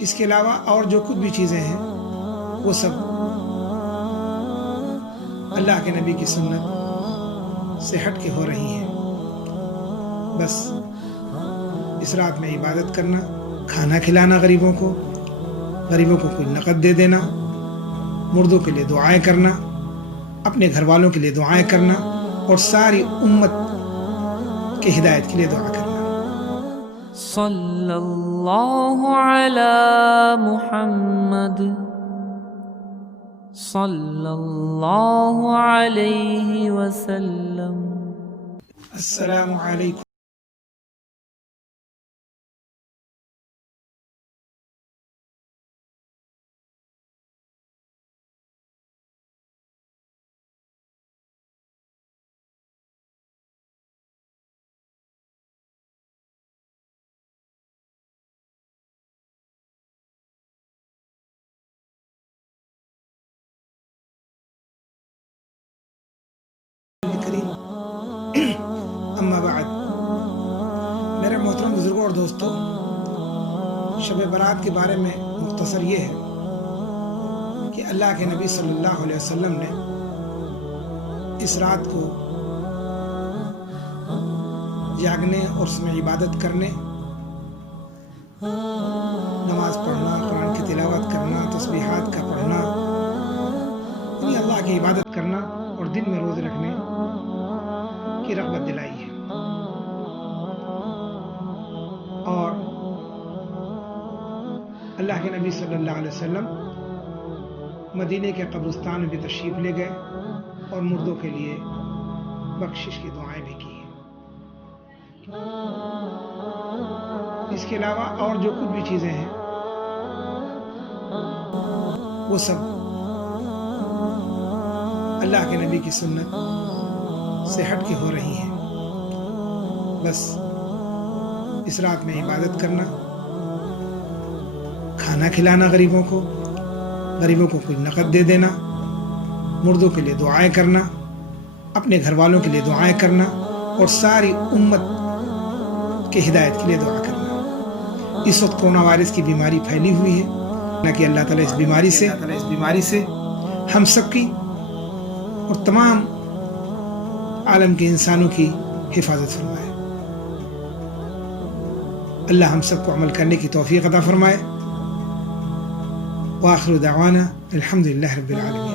اس کے علاوہ اور جو کچھ بھی چیزیں ہیں وہ سب اللہ کے نبی کی سنت سے ہٹ کے ہو رہی ہیں۔ بس اس رات میں عبادت کرنا، کھانا کھلانا غریبوں کو کوئی نقد دے دینا، مردوں کے لیے دعائیں کرنا، اپنے گھر والوں کے لیے دعائیں کرنا، اور ساری امت کے ہدایت کے لیے دعا کرنا۔ صلی اللہ علی محمد صلی اللہ علیہ وسلم۔ السلام علیکم۔ اما بعد، میرے محترم بزرگوں اور دوستوں، شب برات کے بارے میں مختصر یہ ہے کہ اللہ کے نبی صلی اللہ علیہ وسلم نے اس رات کو جاگنے اور اس میں عبادت کرنے، نماز پڑھنا، قرآن کی تلاوت کرنا، تسبیحات کا پڑھنا، یعنی اللہ کی عبادت کرنا اور دن میں روزے رکھنے کی رغبت دلائی ہے۔ اور اللہ کے نبی صلی اللہ علیہ وسلم مدینے کے قبرستان میں بھی تشریف لے گئے اور مردوں کے لیے بخشش کی دعائیں بھی کی ہیں۔ اس کے علاوہ اور جو کچھ بھی چیزیں ہیں وہ سب اللہ کے نبی کی سنت سے ہٹ کے ہو رہی ہیں۔ بس اس رات میں عبادت کرنا، کھانا کھلانا غریبوں کو کوئی نقد دے دینا، مردوں کے لیے دعائیں کرنا، اپنے گھر والوں کے لیے دعائیں کرنا، اور ساری امت کے ہدایت کے لیے دعا کرنا۔ اس وقت کورونا وائرس کی بیماری پھیلی ہوئی ہے، کہ اللہ تعالیٰ اس بیماری سے ہم سب کی اور تمام عالم کے انسانوں کی حفاظت فرمائے۔ اللہ ہم سب کو عمل کرنے کی توفیق عطا فرمائے۔ وآخر دعوانا الحمدللہ رب العالمین۔